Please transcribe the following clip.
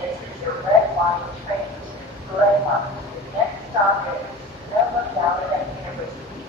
This is your red line train to Glenmark. The next stop is Sonoma Valley University.